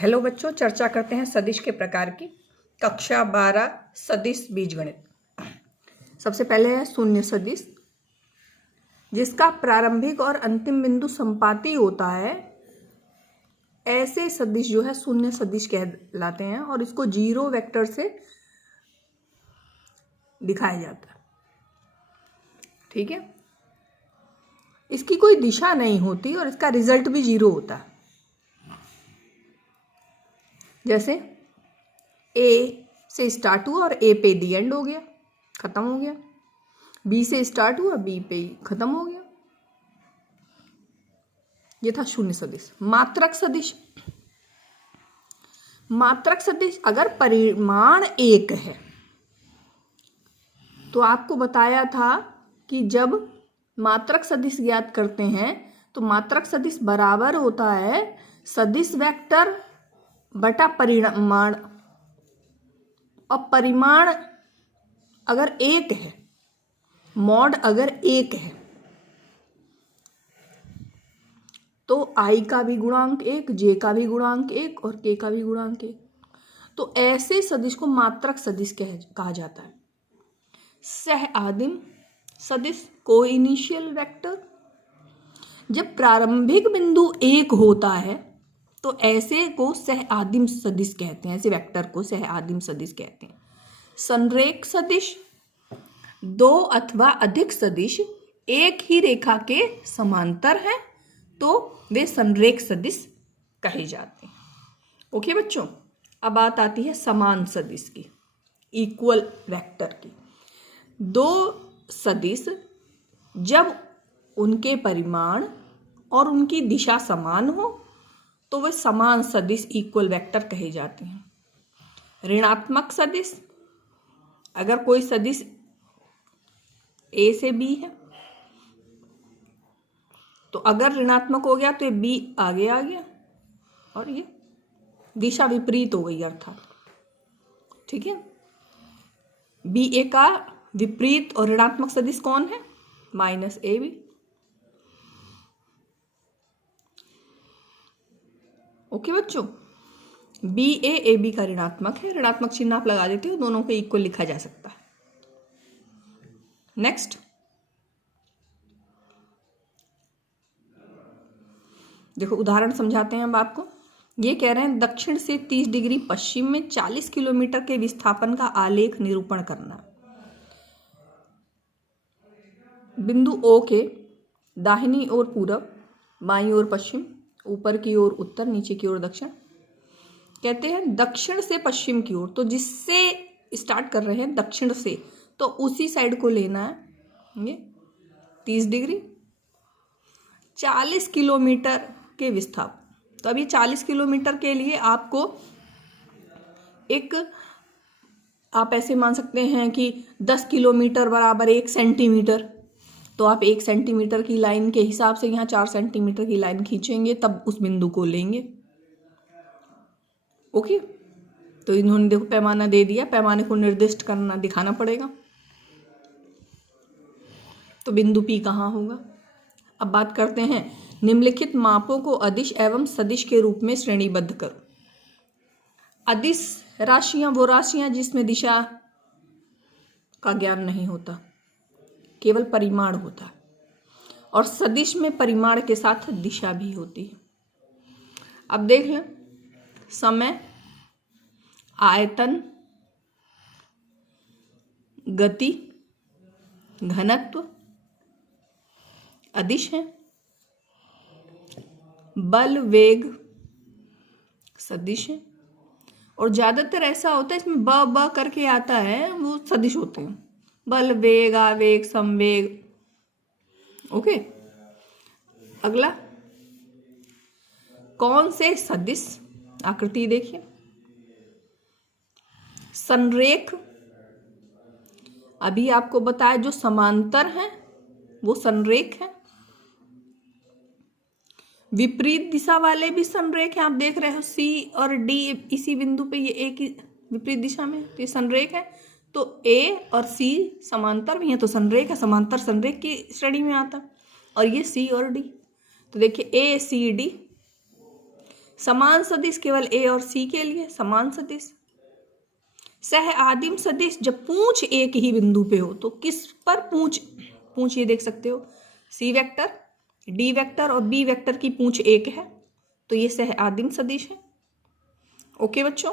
Hello बच्चों, चर्चा करते हैं सदिश के प्रकार की। कक्षा 12 सदिश बीजगणित। सबसे पहले है शून्य सदिश, जिसका प्रारंभिक और अंतिम बिंदु संपाती होता है। ऐसे सदिश जो है शून्य सदिश कहलाते हैं और इसको जीरो वेक्टर से दिखाया जाता है। ठीक है, इसकी कोई दिशा नहीं होती और इसका रिजल्ट भी जीरो होता है। जैसे ए से स्टार्ट हुआ और ए पे दी एंड हो गया, खत्म हो गया। बी से स्टार्ट हुआ, बी पे खत्म हो गया। ये था शून्य सदिश। मात्रक सदिश, मात्रक सदिश अगर परिमाण एक है तो आपको बताया था कि जब मात्रक सदिश ज्ञात करते हैं तो मात्रक सदिश बराबर होता है सदिश वेक्टर बटा परिमाण। और परिमाण अगर एक है, मॉड अगर एक है, तो i का भी गुणांक एक, j का भी गुणांक एक और k का भी गुणांक एक। तो ऐसे सदिश को मात्रक सदिश कहा जाता है। सह आदिम सदिश, को इनिशियल वेक्टर, जब प्रारंभिक बिंदु एक होता है तो ऐसे को सह आदिम सदिश कहते हैं। ऐसे वेक्टर को सह आदिम सदिश कहते हैं। संरेख सदिश, दो अथवा अधिक सदिश एक ही रेखा के समांतर हैं तो वे संरेख सदिश कहे जाते हैं। ओके बच्चों, अब बात आती है समान सदिश की, इक्वल वेक्टर की। दो सदिश जब उनके परिमाण और उनकी दिशा समान हो तो वे समान सदिश इक्वल वेक्टर कहे जाते हैं। ऋणात्मक सदिश, अगर कोई सदिश ए से बी है तो अगर ऋणात्मक हो गया तो ये बी आगे आ गया और ये दिशा विपरीत हो गई अर्थात। ठीक है, बी ए का विपरीत और ऋणात्मक सदिश कौन है? Minus A B. ओके बच्चों, बी ए बी का ऋणात्मक है, ऋणात्मक चिन्ह आप लगा देते हो, दोनों को इक्वल लिखा जा सकता है। नेक्स्ट, देखो उदाहरण समझाते हैं अब आपको। ये कह रहे हैं दक्षिण से 30 डिग्री पश्चिम में 40 किलोमीटर के विस्थापन का आलेख निरूपण करना। बिंदु ओ के दाहिनी ओर पूरब, बाईं ओर पश्चिम, ऊपर की ओर उत्तर, नीचे की ओर दक्षिण। कहते हैं दक्षिण से पश्चिम की ओर, तो जिससे स्टार्ट कर रहे हैं दक्षिण से तो उसी साइड को लेना है। ये 30 डिग्री, 40 किलोमीटर के विस्थापन। तो अभी 40 किलोमीटर के लिए आपको एक, आप ऐसे मान सकते हैं कि 10 किलोमीटर बराबर 1 सेंटीमीटर। तो आप 1 सेंटीमीटर की लाइन के हिसाब से यहाँ 4 सेंटीमीटर की लाइन खींचेंगे, तब उस बिंदु को लेंगे। ओके, तो इन्होंने देखो पैमाना दे दिया, पैमाने को निर्दिष्ट करना, दिखाना पड़ेगा। तो बिंदु P कहाँ होगा? अब बात करते हैं निम्नलिखित मापों को अदिश एवं सदिश के रूप में श्रेणीबद्ध करो। अदिश राशियां वो राशियां जिसमें दिशा का ज्ञान नहीं होता, केवल परिमाण होता है। और सदिश में परिमाण के साथ दिशा भी होती है। अब देख लें, समय, आयतन, गति, घनत्व अदिश है। बल, वेग सदिश है। और ज्यादातर ऐसा होता है इसमें ब करके आता है, वो सदिश होते हैं। बल, वेग, आवेग, संवेग। ओके, अगला कौन से सदिश, आकृति देखिए। संरेख, अभी आपको बताया जो समांतर है वो संरेख है। विपरीत दिशा वाले भी संरेख हैं, आप देख रहे हो C और D इसी बिंदु पे, ये एक ही विपरीत दिशा में, तो ये संरेख है। तो A और C समांतर भी हैं तो संरेख है, समांतर संरेख की श्रेणी में आता। और ये C और D, तो देखिए A C D समान सदिश केवल ए और सी के लिए समान सदिश। सह आदिम सदिश जब पूंछ एक ही बिंदु पे हो, तो किस पर पूंछ ये देख सकते हो, सी वेक्टर, डी वेक्टर और बी वेक्टर की पूंछ एक है, तो ये सह आदिम सदिश है। ओके बच्चों।